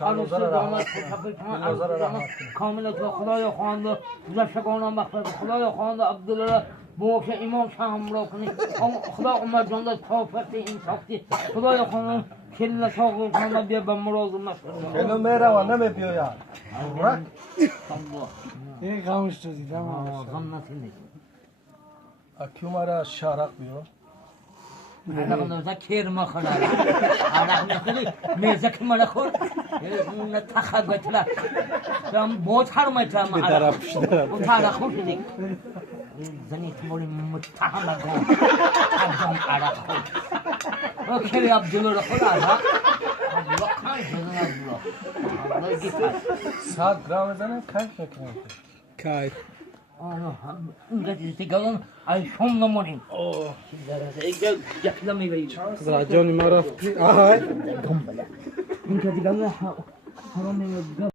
عروسی داماد کامل تو خدای خوانده زشگانم بخیر خدای خوانده عبدالله بوش امام شام را کنی خدا عمر جان داد کافرت این ساختی خدای خوانده کل ساق کنه بیا به مراد مشهور کلو میره و نمیپیویا برک این خاموش تو دیدم اکیو مرا شارق بیو علاقه نوزا کیر مخوره علاقه نخوری میزه که من خور اون تخه گتله شام بود حرمتم اون تا خور شدی زنی تموری متهم کن ترجم علاقه خور کلی عبدالله را خور علاقه عبدالله کن شدن عبدالله عبدالله گیتر 100 گرم بزنه کیف میکنه کیف اینجا دیستی گلن ای شم نمونیم اینجا یک نمیگی جانی ما رفتی آهای اینجا دیگه حرام نمیگی